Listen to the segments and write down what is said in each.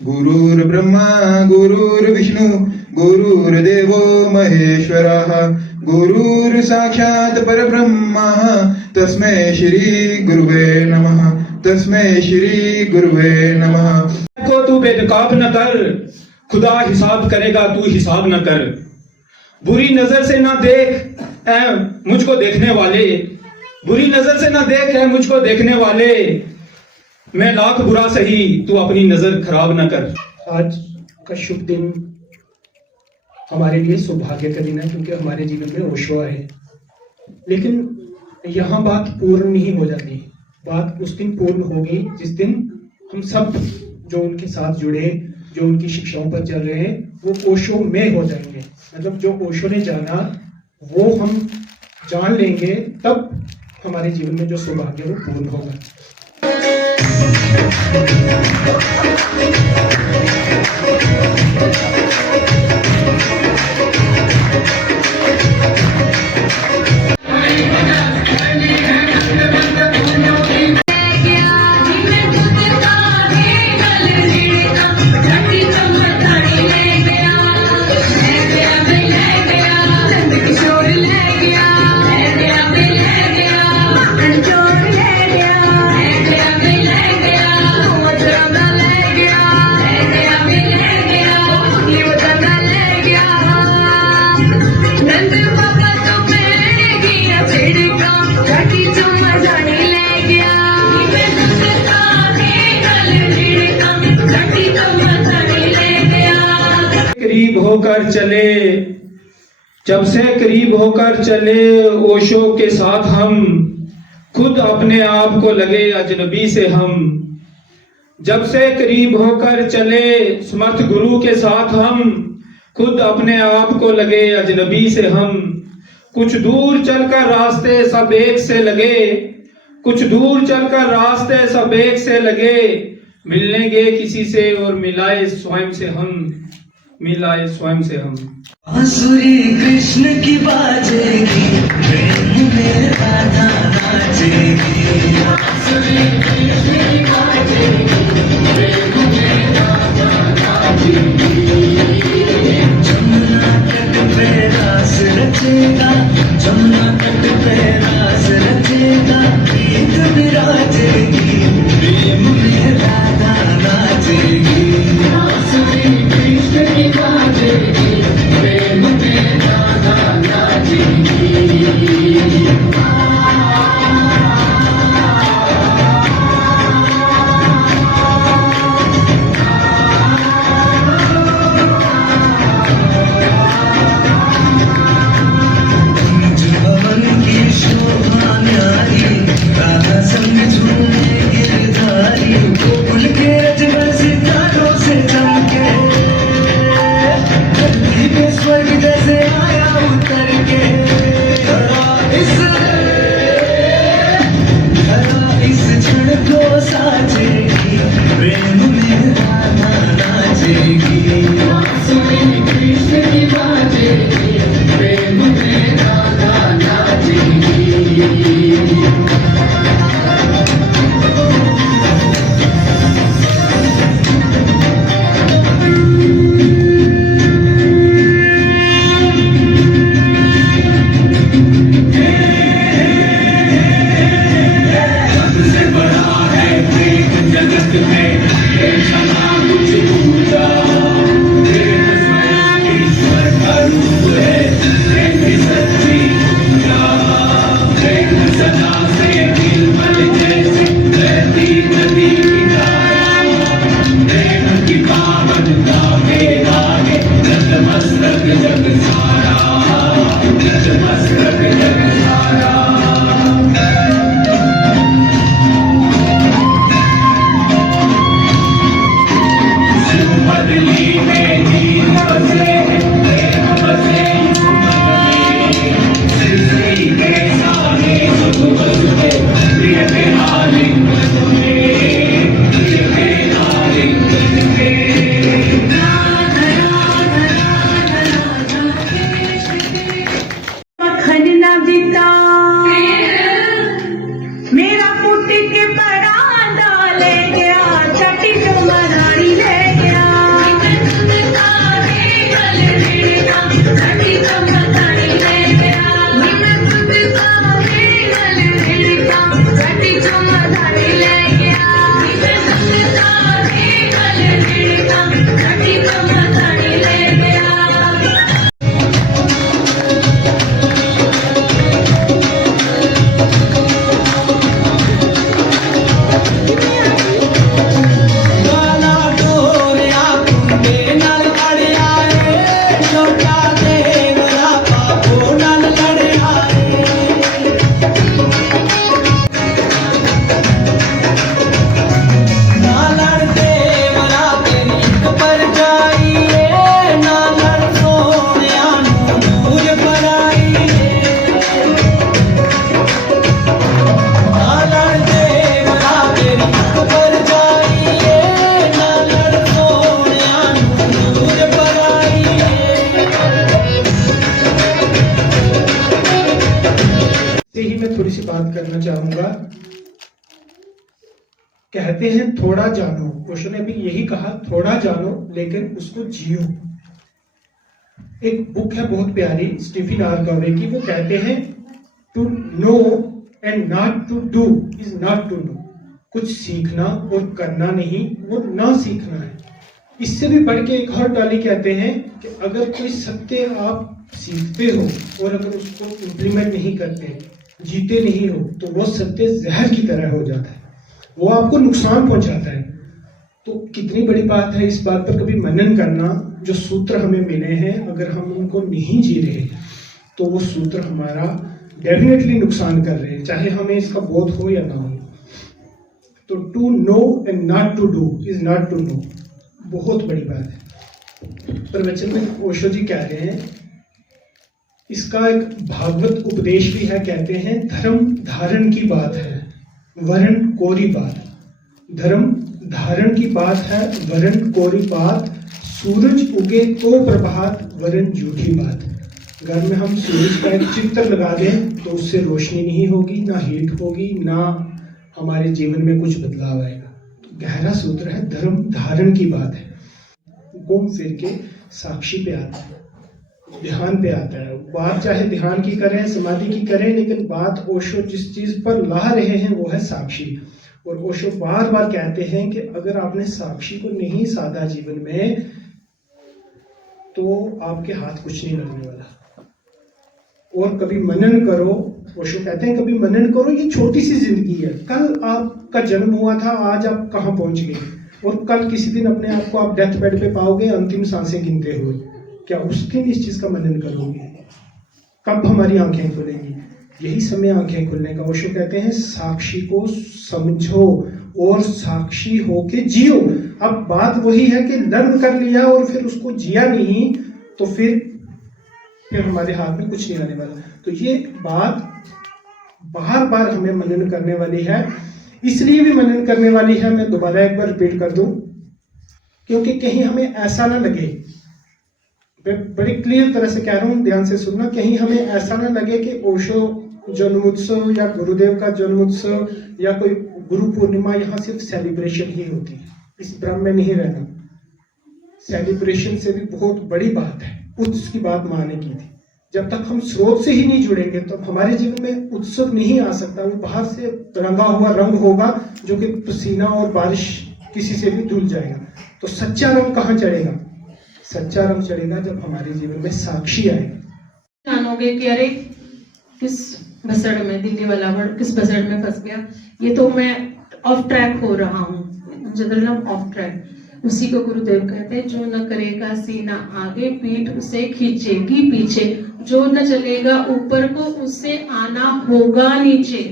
गुरुर्ब्रह्मा गुरुर्विष्णु गुरुर्देवो महेश्वरः गुरुर् साक्षात् परब्रह्म तस्मै श्री गुरुवे नमः तस्मै श्री गुरुवे नमः। को तू बेनकाब न कर, खुदा हिसाब करेगा, तू हिसाब न कर। बुरी नजर से ना देख ऐ मुझको देखने वाले, बुरी नजर से ना देख ऐ मुझको देखने वाले, मैं लाख बुरा सही तू अपनी नजर खराब न कर। आज का शुभ दिन हमारे लिए सौभाग्य का दिन है, क्योंकि हमारे जीवन में ओशो आए। लेकिन यहाँ बात पूर्ण नहीं हो जाती, बात उस दिन पूर्ण होगी जिस दिन हम सब जो उनके साथ जुड़े, जो उनकी शिक्षाओं पर चल रहे हैं, वो ओशो में हो जाएंगे। मतलब जो ओशो ने जाना वो हम जान लेंगे, तब हमारे जीवन में जो सौभाग्य वो पूर्ण होगा। करीब होकर चले, जब से करीब होकर चले ओशो के साथ हम, खुद अपने आप को लगे अजनबी से हम। जब से करीब होकर चले समर्थ गुरु के साथ हम, खुद अपने आप को लगे अजनबी से हम। कुछ दूर चलकर रास्ते सब एक से लगे, कुछ दूर चलकर रास्ते सब एक से लगे, मिलने गए किसी से और मिलाए स्वयं से हम, मिलाए स्वयं से हम। बांसुरी कृष्ण की बाजेगी, प्रेम में राधा नाचेगी। बांसुरी कृष्ण की बाजेगी, प्रेम में राधा नाचेगी। जमुना तट पे रास रचेगा, जमुना तट पे रास रचेगा, प्रीत विराजेगी, प्रेम में राधा नाचेगी। बांसुरी कृष्ण की बाजेगी, प्रेम में राधा नाचेगी। मेरा पुट के बड़ा डाले गया, छठी जो मनारी ले गया। चाहूंगा। कहते हैं थोड़ा जानो, ओशो ने भी यही कहा, थोड़ा जानो लेकिन उसको जियो। एक बुक है बहुत प्यारी स्टीफन आर कॉवे की, वो कहते हैं to know and not to do is not to know. कुछ सीखना और करना नहीं, वो ना सीखना है। इससे भी बढ़ के एक और डाली कहते हैं कि अगर कोई सत्य आप सीखते हो और अगर उसको इम्प्लीमेंट नहीं करते, जीते नहीं हो, तो वो सत्य जहर की तरह हो जाता है, वो आपको नुकसान पहुंचाता है। तो कितनी बड़ी बात है इस बात पर कभी मनन करना। जो सूत्र हमें मिले हैं, अगर हम उनको नहीं जी रहे तो वो सूत्र हमारा डेफिनेटली नुकसान कर रहे हैं, चाहे हमें इसका बोध हो या ना हो। तो to know and not to do is not to know, बहुत बड़ी बात है। प्रवचन में ओशो जी कह रहे हैं, इसका एक भागवत उपदेश भी है, कहते हैं धर्म धारण की बात है, वरण कोरी बात। धर्म धारण की बात है, वरण कोरी बात। सूरज उगे तो प्रभात, वरण झूठी बात। घर में हम सूरज का एक चित्र लगा दें तो उससे रोशनी नहीं होगी, ना हीट होगी, ना हमारे जीवन में कुछ बदलाव आएगा। तो गहरा सूत्र है, धर्म धारण की बात है। घूम फिर के साक्षी पे आता है, ध्यान पे आता है। बात चाहे ध्यान की करें, समाधि की करें, लेकिन बात ओशो जिस चीज पर ला रहे हैं वो है साक्षी। और ओशो बार बार कहते हैं कि अगर आपने साक्षी को नहीं साधा जीवन में तो आपके हाथ कुछ नहीं लगने वाला। और कभी मनन करो, ओशो कहते हैं कभी मनन करो, ये छोटी सी जिंदगी है। कल आपका जन्म हुआ था, आज आप कहाँ पहुंच गए, और कल किसी दिन अपने आप को आप डेथ बेड पे पाओगे अंतिम सांसें गिनते हुए। क्या उस दिन इस चीज का मनन करोगे? कब हमारी आंखें खुलेंगी? यही समय आंखें खुलने का। ओशो कहते हैं साक्षी को समझो और साक्षी होके जियो। अब बात वही है कि लर्न कर लिया और फिर उसको जिया नहीं, तो फिर हमारे हाथ में कुछ नहीं आने वाला। तो ये बात बार बार हमें मनन करने वाली है। इसलिए भी मनन करने वाली है, मैं दोबारा एक बार रिपीट कर दूं, क्योंकि कहीं हमें ऐसा ना लगे, मैं बड़ी क्लियर तरह से कह रहा हूं, ध्यान से सुनना, कहीं हमें ऐसा ना लगे कि ओशो जन्मोत्सव या गुरुदेव का जन्मोत्सव या कोई गुरु पूर्णिमा यहाँ सिर्फ सेलिब्रेशन ही होती है। इस भ्रम में नहीं रहना। सेलिब्रेशन से भी बहुत बड़ी बात है, उत्सव की बात माने की थी। जब तक हम स्रोत से ही नहीं जुड़ेंगे तो हमारे जीवन में उत्सव नहीं आ सकता। वो बाहर से रंगा हुआ रंग होगा जो कि पसीना और बारिश किसी से भी धुल जाएगा। तो सच्चा रंग कहाँ चढ़ेगा? सच्चा रंग चढ़ेगा जब हमारे जीवन में साक्षी आएगा। जानोगे कि अरे किस भसड़ में, दिल्ली वाला वर्ड किस भसड़ में फंस गया, ये तो मैं ऑफ ट्रैक हो रहा हूँ, जनरल ऑफ ट्रैक। उसी को गुरुदेव कहते हैं, जो न करेगा सीना आगे, पीठ उसे खींचेगी पीछे। जो न चलेगा ऊपर को, उससे आना होगा नीचे।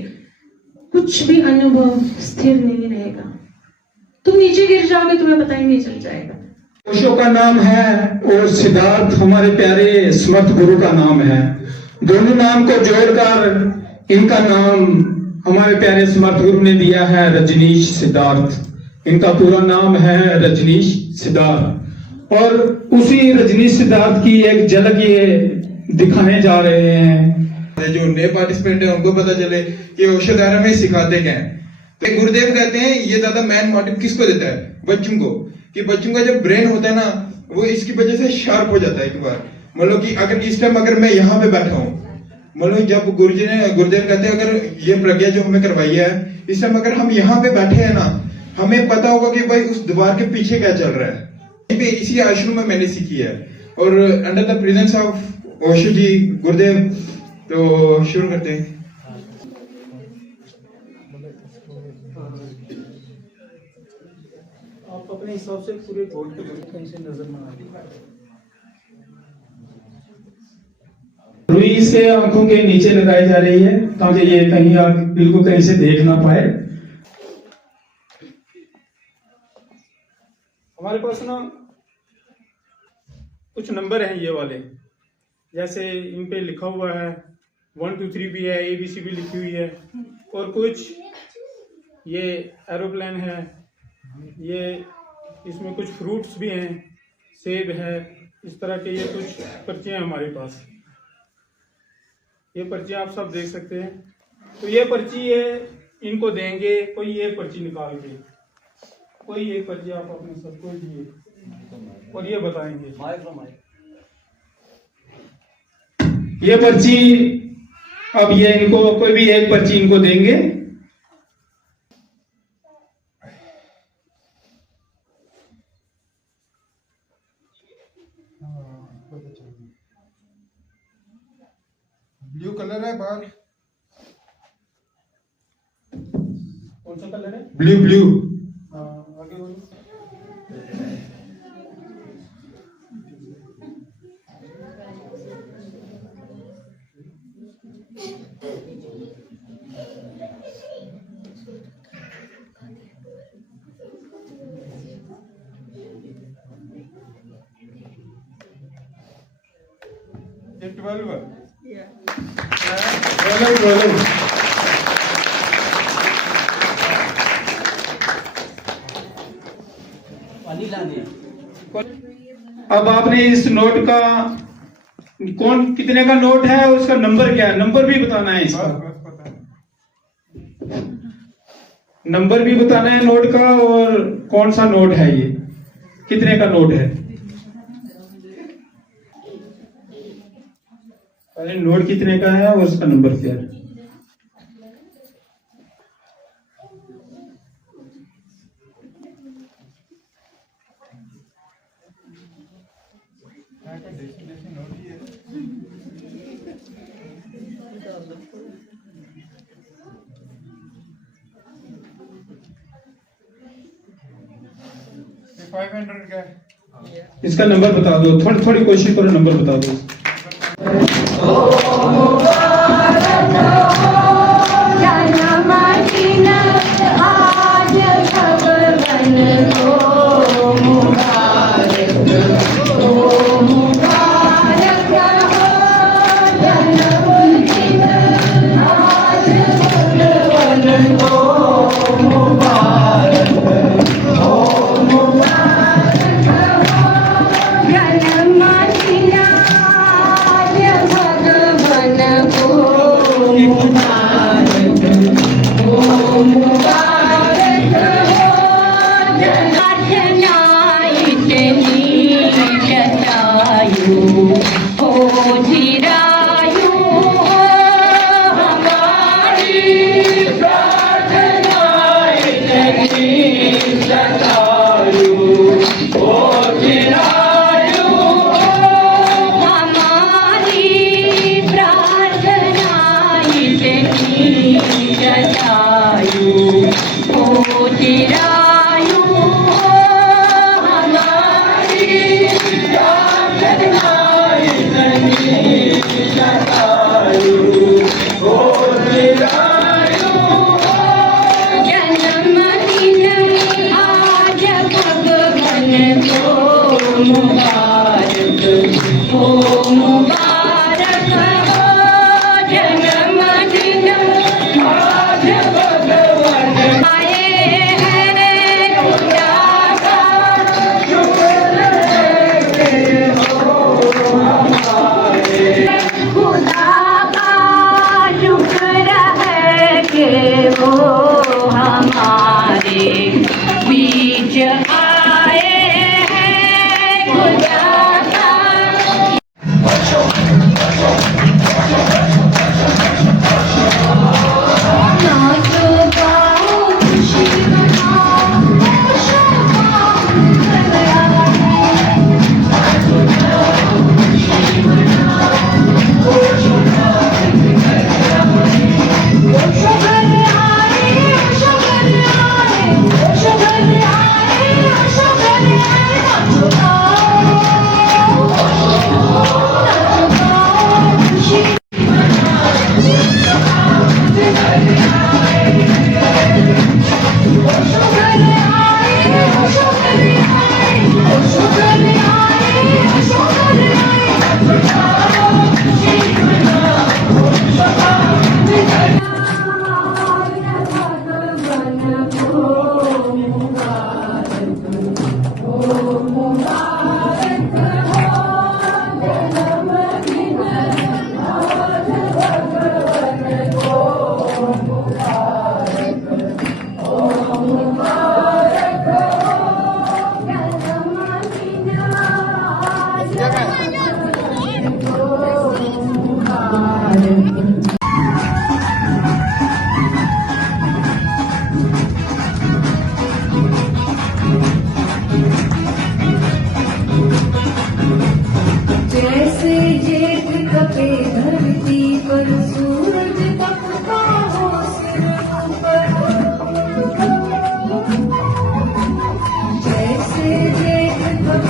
कुछ भी अनुभव स्थिर नहीं रहेगा, तुम नीचे गिर जाओगे, तुम्हें पता ही नहीं चल जाएगा। ओशो का नाम है और सिद्धार्थ हमारे प्यारे समर्थ गुरु का नाम है। दोनों नाम को जोड़कर इनका नाम हमारे प्यारे समर्थ गुरु ने दिया है रजनीश सिद्धार्थ। इनका पूरा नाम है रजनीश सिद्धार्थ। और उसी रजनीश सिद्धार्थ की एक झलक ये दिखाने जा रहे हैं। जो नए पार्टिसिपेंट है उनको पता चले कि ओशो धारा में सिखाते क्या है। तो गुरुदेव कहते हैं ये ज्यादा मैन मोटिव किसको देता है? बच्चों को। कि बच्चों का जब ब्रेन होता है ना, वो इसकी वजह से शार्प हो जाता है। एक बार मतलब कि अगर इस टाइम अगर मैं यहाँ पे बैठा हूँ, मतलब जब गुरुदेव कहते हैं अगर ये प्रज्ञा जो हमें करवाई है, इस टाइम अगर हम यहाँ पे बैठे हैं ना, हमें पता होगा कि भाई उस दीवार के पीछे क्या चल रहा है। इसी आश्रम में मैंने सीखी है और under the presence of Osho ji, Gurudev. तो शुरू करते हैं। आप अपने हिसाब से पूरे बोर्ड पे कहीं से नजर ना आए। रुई से आंखों के नीचे लगाई जा रही है ताकि ये कहीं बिल्कुल कहीं से देख ना पाए। हमारे पास ना कुछ नंबर हैं ये वाले, जैसे इन पे लिखा हुआ है 1 2 3 भी है, ABC भी लिखी हुई है, और कुछ ये एरोप्लेन है, ये इसमें कुछ फ्रूट्स भी हैं, सेब है, इस तरह के ये कुछ पर्चियाँ हैं हमारे पास। ये पर्चियाँ आप सब देख सकते हैं। तो ये पर्ची है, इनको देंगे, कोई ये पर्ची निकाल के, कोई एक पर्ची आप अपने सबको दिए और ये बताएंगे। ये पर्ची, अब ये इनको कोई भी एक पर्ची इनको देंगे। ब्लू कलर है बाहर, कौन सा कलर है? Blue blue. हाँ, आगे बोलो। ये 12 है। 12। अब आपने इस नोट का कौन कितने का नोट है, उसका नंबर क्या है, नंबर भी बताना है इसका। बस पता है। नंबर भी बताना है नोट का, और कौन सा नोट है, ये कितने का नोट है। पहले नोट कितने का है और उसका नंबर क्या है। नोट ही है। ये 500 का है। इसका नंबर बता दो, थोड़ी थोड़ी कोशिश करो, नंबर बता दो।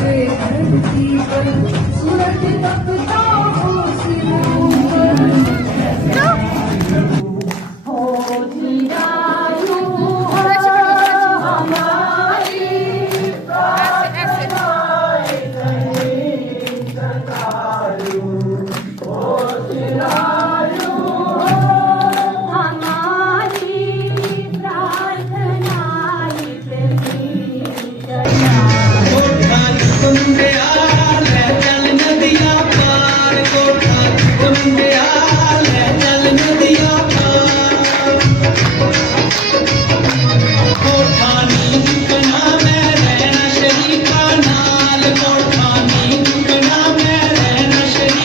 पे धरती पर सूरज तपता